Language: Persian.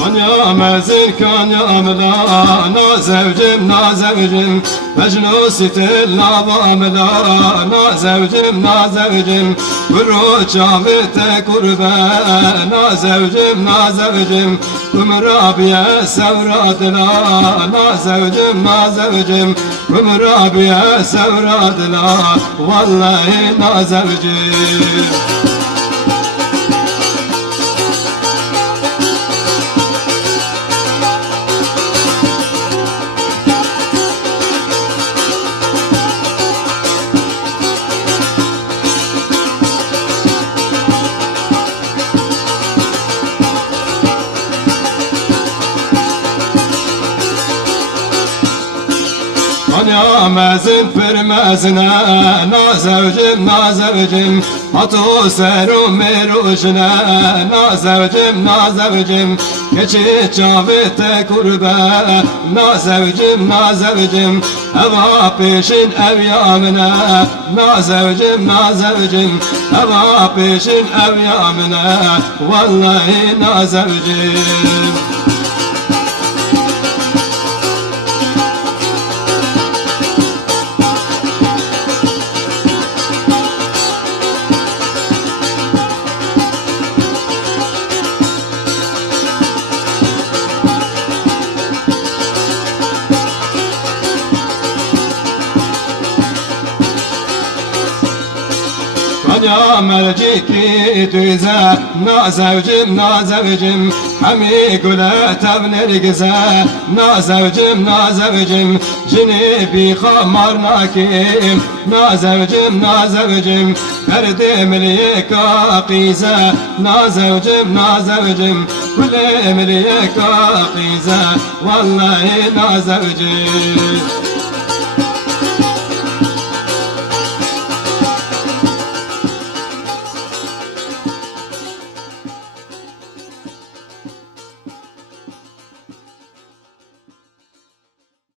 كان يا مازن كان يا ملانا زوجمنا زوجم مجنوسة اللاباملا نا زوجمنا زوجم بروج عمت قربانا زوجمنا زوجم ومرابيا سورات لا نا زوجمنا زوجم ومرابيا سورات لا والله نا زوجم يا مازن فرمازنا نا زوجم نا زوجم هاتو سرو مروشنا نا زوجم نا زوجم keçi çavete kurbe na zevcim eva peşin ev yamine na zevcim eva peşin ev yamine vallahi na zevcim يا مرجيكي تيزا نا زوجم حمي قلت ابن القزا نا زوجم جنيبي خمر ناكيم نا زوجم كردم ليكا قيزا نا زوجم كل مليكا قيزا والله نا زوجم